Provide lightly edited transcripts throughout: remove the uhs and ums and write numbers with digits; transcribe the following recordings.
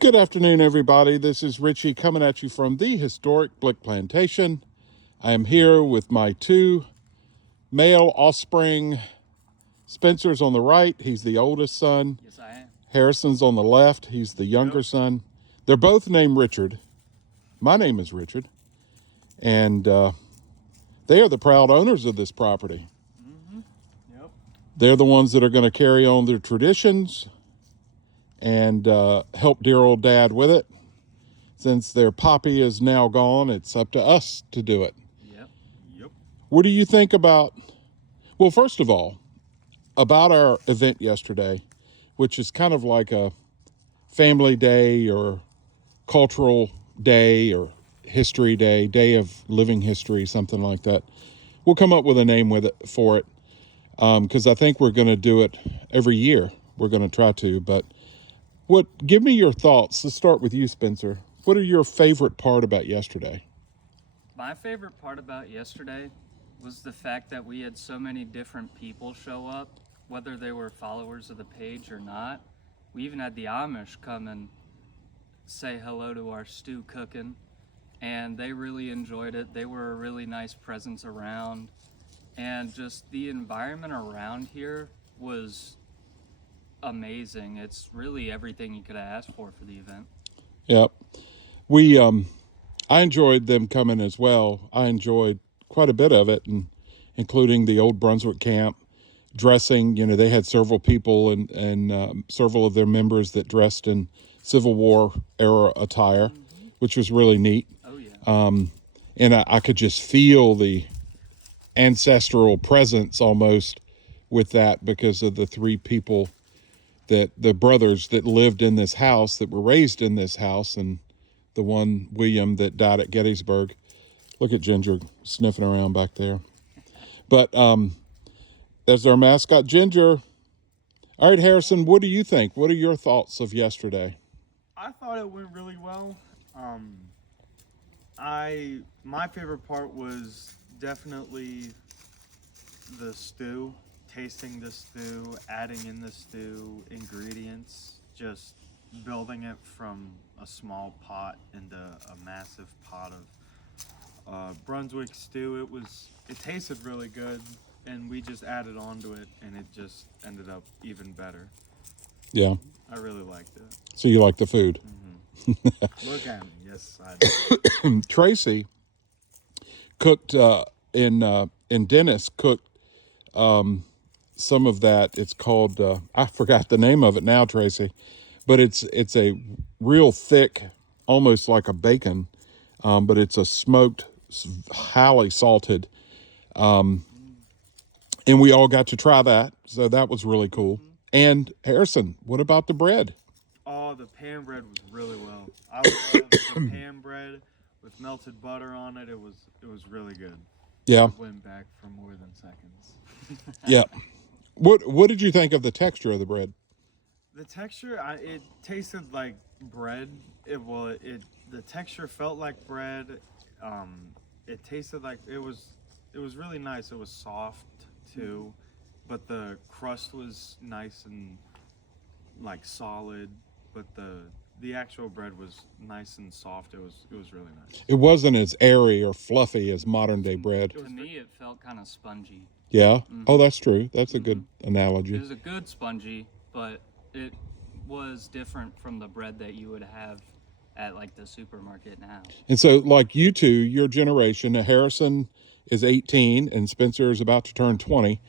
Good afternoon, everybody. This is Richie coming at you from the historic Blick Plantation. I am here with my two male offspring. Spencer's on the right. He's the oldest son. Yes, I am. Harrison's on the left. He's the younger son. They're both named Richard. My name is Richard. And they are the proud owners of this property. Yep. They're the ones that are going to carry on their traditions and help dear old dad with it. Since their poppy is now gone, it's up to us to do it. Yep. What do you think about, well, first of all, about our event yesterday, which is kind of like a family day or cultural day or history day, day of living history, something like that. We'll come up with a name for it because I think we're going to do it every year. We're going to try to, but give me your thoughts. Let's start with you, Spencer. What are your favorite part about yesterday? My favorite part about yesterday was the fact that we had so many different people show up, whether they were followers of the page or not. We even had the Amish come and say hello to our stew cooking, and they really enjoyed it. They were a really nice presence around, and just the environment around here was amazing. It's really everything you could have asked for the event. Yep. I enjoyed them coming as well. I enjoyed quite a bit of it, and including the old Brunswick camp dressing. You know, they had several people and several of their members that dressed in Civil War era attire, which was really neat. Oh yeah. And I could just feel the ancestral presence almost with that because of the three people that the brothers that lived in this house, that were raised in this house, and the one William that died at Gettysburg. Look at Ginger sniffing around back there. But there's our mascot, Ginger. All right, Harrison, what do you think? What are your thoughts of yesterday? I thought it went really well. My favorite part was definitely the stew, tasting the stew, adding in the stew, ingredients, just building it from a small pot into a massive pot of Brunswick stew. It tasted really good, and we just added onto it, and it just ended up even better. Yeah. I really liked it. So you like the food? Look at me. Yes, I do. Tracy cooked in Dennis cooked some of that. It's called I forgot the name of it now, Tracy, but it's a real thick, almost like a bacon, but it's a smoked, highly salted, and we all got to try that, so that was really cool. And Harrison, what about the bread? Oh, the pan bread was really well. I love the pan bread with melted butter on it. It was really good. Yeah. It went back for more than seconds. Yeah. What did you think of the texture of the bread? The texture, it tasted like bread. The texture felt like bread. It tasted like it was really nice. It was soft too, but the crust was nice and like solid. But the actual bread was nice and soft. It was really nice. It wasn't as airy or fluffy as modern day bread. To me, it felt kind of spongy. Yeah. Mm-hmm. Oh, that's true. That's a good analogy. It was a good spongy, but it was different from the bread that you would have at like the supermarket now. And so, like you two, your generation, Harrison is 18 and Spencer is about to turn 20,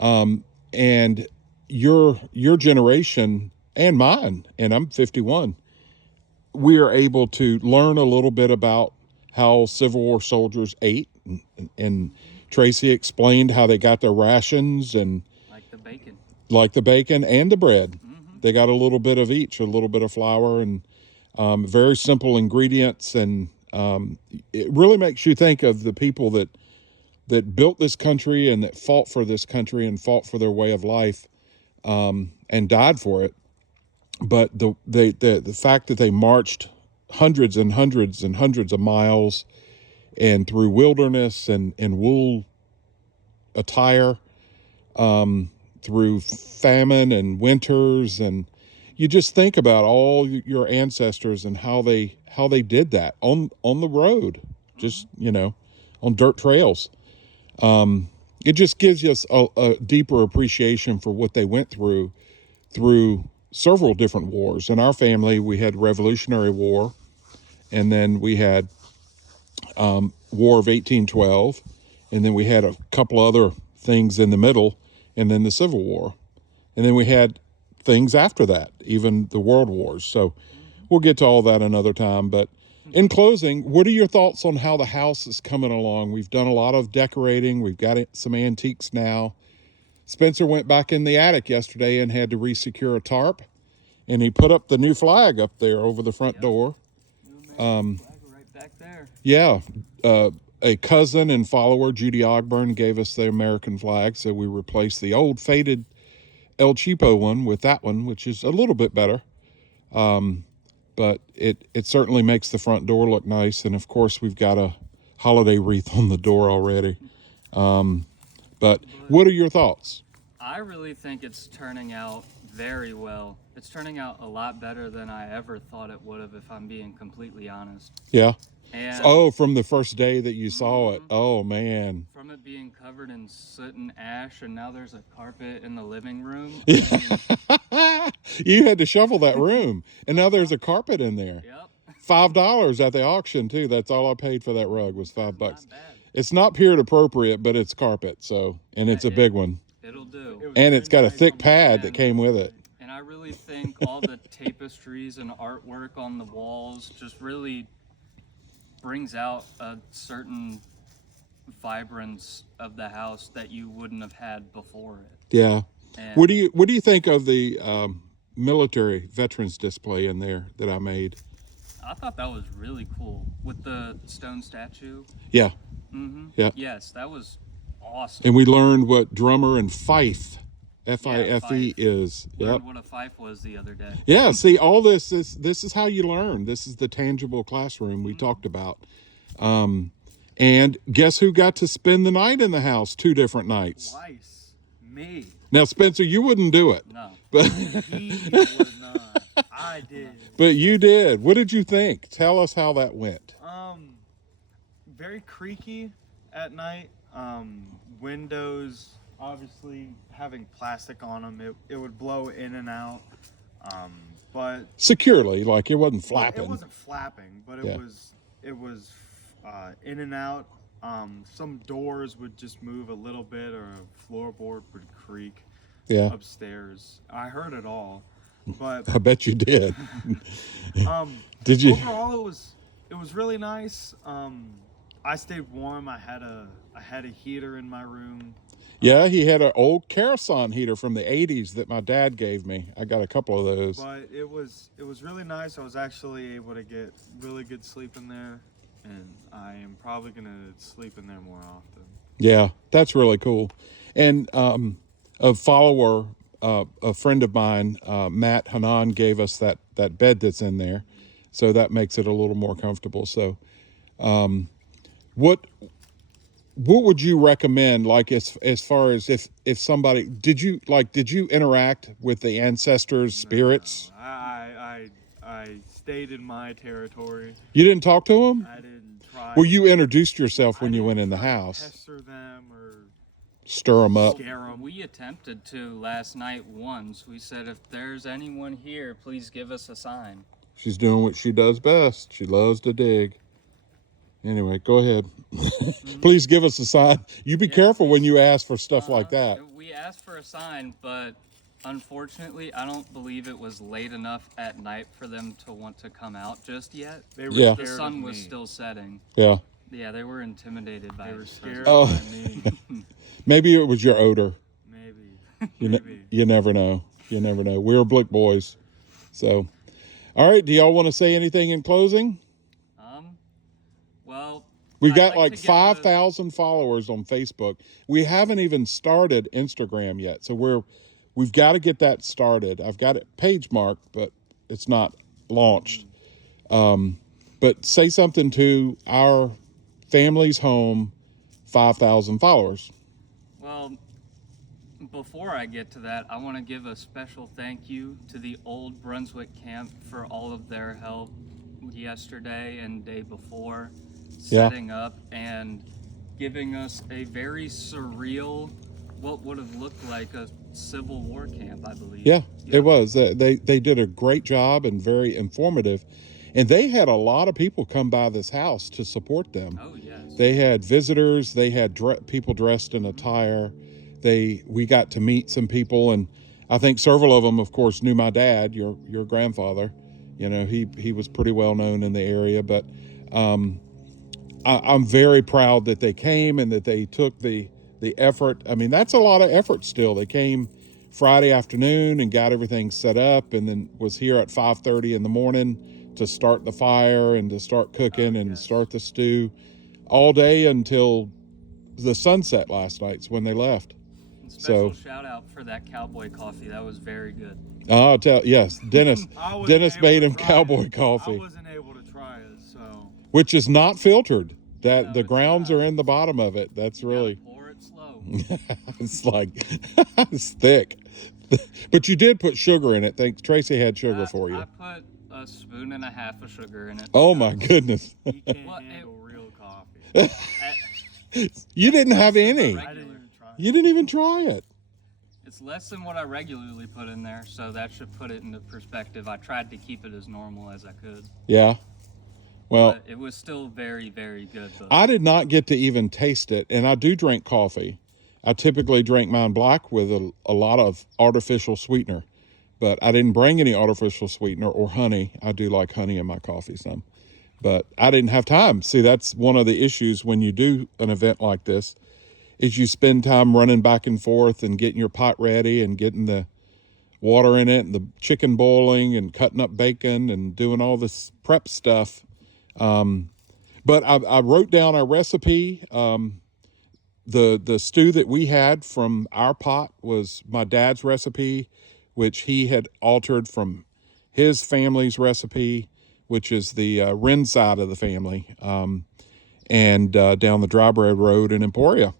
and your generation and mine, and I'm 51. We are able to learn a little bit about how Civil War soldiers ate, and Tracy explained how they got their rations and like the bacon and the bread. They got a little bit of each, a little bit of flour and very simple ingredients, and it really makes you think of the people that built this country and that fought for this country and fought for their way of life and died for it. But the fact that they marched hundreds and hundreds and hundreds of miles and through wilderness and wool attire, through famine and winters, and you just think about all your ancestors and how they did that on the road, just on dirt trails. It just gives us a deeper appreciation for what they went through several different wars. In our family, we had Revolutionary War, and then we had War of 1812, and then we had a couple other things in the middle, and then the Civil War, and then we had things after that, even the World Wars. So we'll get to all that another time. But in closing, what are your thoughts on how the house is coming along? We've done a lot of decorating. We've got some antiques now. Spencer went back in the attic yesterday and had to resecure a tarp, and he put up the new flag up there over the front door. Flag right back there. Yeah, a cousin and follower, Judy Ogburn, gave us the American flag, so we replaced the old faded El Cheapo one with that one, which is a little bit better. But it certainly makes the front door look nice, and of course we've got a holiday wreath on the door already. But what are your thoughts? I really think it's turning out very well. It's turning out a lot better than I ever thought it would have, if I'm being completely honest. Yeah. And From the first day that you saw it. Oh, man. from it being covered in soot and ash, and now there's a carpet in the living room. You had to shovel that room, and now there's a carpet in there. Yep. $5 at the auction too. That's all I paid for that rug was $5. Not bad. It's not period appropriate, but it's carpet, so, and it's a big one, It'll do. It was and it's very got a nice thick on the pad inside. that came with it. And I really think all the tapestries and artwork on the walls just really brings out a certain vibrance of the house that you wouldn't have had before it. Yeah. And What do you think of the military veterans display in there that I made? I thought that was really cool with the stone statue. Yeah. Mm-hmm. Yeah. Yes, that was awesome. And we learned what drummer and fife, F-I-F-E, fife. is. Yep. Learned what a fife was the other day. Yeah, see, all this is how you learn. This is the tangible classroom we talked about. And guess who got to spend the night in the house 2 different nights? Twice. Me. Now, Spencer, you wouldn't do it, No. but He would not. I did. but you did. What did you think? Tell us how that went. Very creaky at night. Windows, obviously having plastic on them, it would blow in and out. But Securely, like it wasn't flapping. It wasn't flapping, but Yeah. it was in and out. Some doors would just move a little bit, or a floorboard would creak Yeah, upstairs. I heard it all, but I bet you did. Did you? overall it was really nice. I stayed warm. I had a heater in my room. Yeah, he had an old Kerasan heater from the 80s that my dad gave me. I got a couple of those. But it was really nice. I was actually able to get really good sleep in there, and I am probably gonna sleep in there more often. Yeah, that's really cool. And a follower, a friend of mine, Matt Hanan, gave us that bed that's in there, so that makes it a little more comfortable. So, what would you recommend? Like as far as if somebody did you interact with the ancestors' spirits? I stayed in my territory. You didn't talk to them? I didn't try. Well, you introduced yourself when I you didn't went in the try to house. Pester them or Stir them up. scare them. We attempted to last night once. We said, if there's anyone here, please give us a sign. She's doing what she does best. She loves to dig. Anyway, go ahead. Please give us a sign. You be careful when you ask for stuff like that. We asked for a sign, but unfortunately, I don't believe it was late enough at night for them to want to come out just yet. They were Yeah. scared The of sun was me. still setting. Yeah. Yeah, they were intimidated by They were his scared presence. by me. Maybe it was your odor. Maybe. You never know. You never know. We're Blick boys. So, all right. Do y'all want to say anything in closing? Well, We've I'd got like to give 5,000 followers on Facebook. We haven't even started Instagram yet. So we've got to get that started. I've got it page marked, but it's not launched. But say something to our family's home, 5,000 followers. Well, before I get to that, I want to give a special thank you to the old Brunswick camp for all of their help yesterday and day before, Yeah. setting up and giving us a very surreal, what would have looked like a Civil War camp, I believe. Yeah, it was. They did a great job and very informative. And they had a lot of people come by this house to support them. Oh, yes. They had visitors. They had people dressed in attire. We got to meet some people, and I think several of them, of course, knew my dad, your grandfather. You know, he was pretty well known in the area. But I'm very proud that they came and that they took the effort. I mean, that's a lot of effort still. They came Friday afternoon and got everything set up, and then was here at 5:30 in the morning to start the fire and to start cooking and start the stew all day until the sunset last night's when they left. Special shout out for that cowboy coffee. That was very good. Yes, Dennis. Dennis made him cowboy I coffee, wasn't able to try it, so. which is not filtered. That No, the it's grounds not. are in the bottom of it. That's You really. gotta pour it slow. It's like it's thick. But you did put sugar in it. Thanks. Tracy had sugar for you. I put a spoon and a half of sugar in it. Oh my goodness. You can't Well, handle real coffee. You didn't have any. I didn't even try it. You didn't even try it. It's less than what I regularly put in there, so that should put it into perspective. I tried to keep it as normal as I could. Yeah. Well, But it was still very, very good. Though. I did not get to even taste it, and I do drink coffee. I typically drink mine black with a lot of artificial sweetener, but I didn't bring any artificial sweetener or honey. I do like honey in my coffee some, but I didn't have time. See, that's one of the issues when you do an event like this, is you spend time running back and forth and getting your pot ready and getting the water in it and the chicken boiling and cutting up bacon and doing all this prep stuff. But I wrote down our recipe. The stew that we had from our pot was my dad's recipe, which he had altered from his family's recipe, which is the Wren side of the family, and down the Dry Bread Road in Emporia.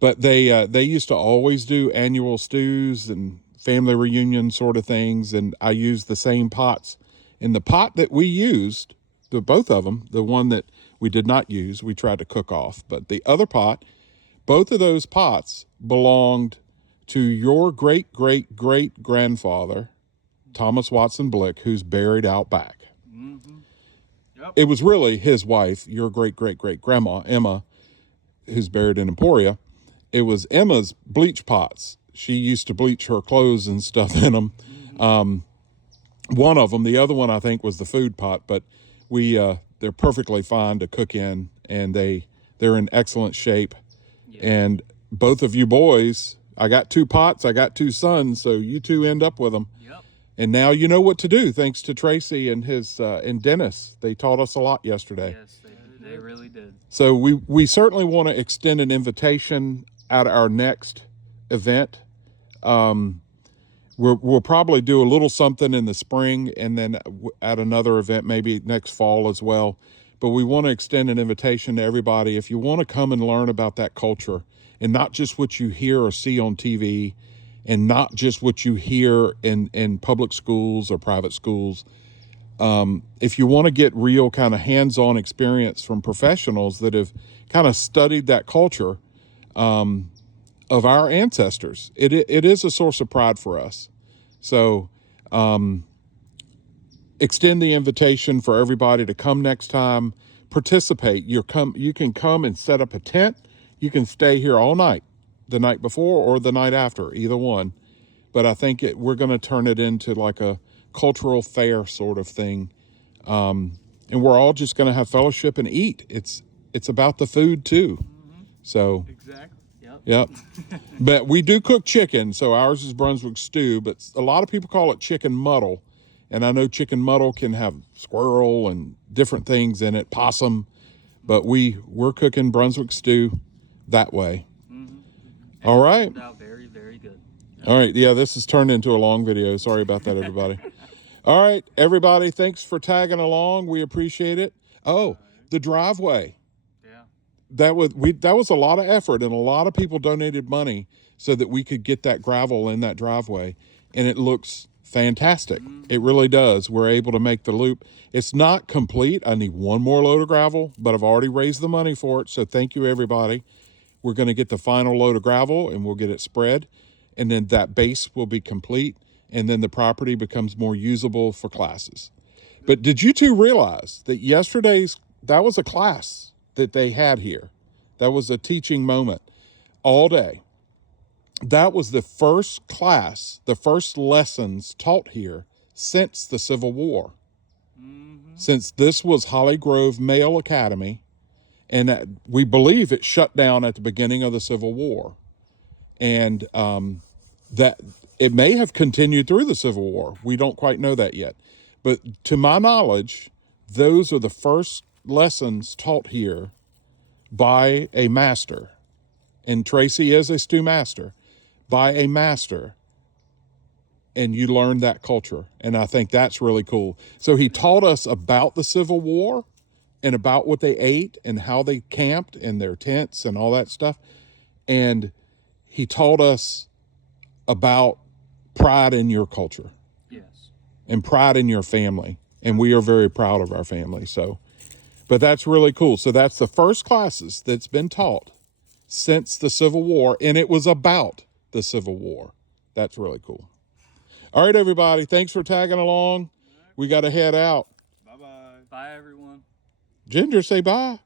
But they used to always do annual stews and family reunion sort of things, and I used the same pots. And the pot that we used, both of them, the one that we did not use, we tried to cook off. But the other pot, both of those pots belonged to your great-great-great-grandfather, Thomas Watson Blick, who's buried out back. Mm-hmm. Yep. It was really his wife, your great-great-great-grandma, Emma, who's buried in Emporia. It was Emma's bleach pots. She used to bleach her clothes and stuff in them. One of them, the other one I think was the food pot, but they're perfectly fine to cook in, and they're in excellent shape. Yeah. And both of you boys, I got 2 pots, I got 2 sons, so you 2 end up with them. Yep. And now you know what to do, thanks to Tracy and and Dennis. They taught us a lot yesterday. Yes, they really did. So we certainly want to extend an invitation at our next event. We'll probably do a little something in the spring, and then at another event maybe next fall as well. But we want to extend an invitation to everybody. If you want to come and learn about that culture, and not just what you hear or see on TV, and not just what you hear in public schools or private schools, if you want to get real kind of hands-on experience from professionals that have kind of studied that culture of our ancestors, it is a source of pride for us. So extend the invitation for everybody to come next time, participate. You can come and set up a tent. You can stay here all night, the night before or the night after, either one. But I think we're going to turn it into like a cultural fair sort of thing. And we're all just going to have fellowship and eat. It's about the food too. Mm-hmm. So, Exactly. yep. But we do cook chicken. So ours is Brunswick stew, but a lot of people call it chicken muddle. And I know chicken muddle can have squirrel and different things in it, possum, but we're cooking Brunswick stew that way. Mm-hmm. All right. It turned out very, very good. All right. Yeah, this has turned into a long video. Sorry about that, everybody. All right, everybody. Thanks for tagging along. We appreciate it. Oh, the driveway. Yeah. That was a lot of effort, and a lot of people donated money so that we could get that gravel in that driveway. And it looks fantastic. It really does. We're able to make the loop. It's not complete. I need one more load of gravel, but I've already raised the money for it. So thank you, everybody. We're going to get the final load of gravel and we'll get it spread. And then that base will be complete. And then the property becomes more usable for classes. But did you two realize that that was a class that they had here? That was a teaching moment all day. That was the first class, the first lessons taught here since the Civil War. Since this was Holly Grove Male Academy, and we believe it shut down at the beginning of the Civil War. And that it may have continued through the Civil War. We don't quite know that yet. But to my knowledge, those are the first lessons taught here by a master. And Tracy is a stew master, by a master. And you learn that culture. And I think that's really cool. So he taught us about the Civil War and about what they ate and how they camped in their tents and all that stuff. And he taught us about pride in your culture. Yes. And pride in your family. And we are very proud of our family. So, but that's really cool. So that's the first classes that's been taught since the Civil War. And it was about the Civil War. That's really cool. All right, everybody. Thanks for tagging along. We got to head out. Bye-bye. Bye, everyone. Ginger, say bye.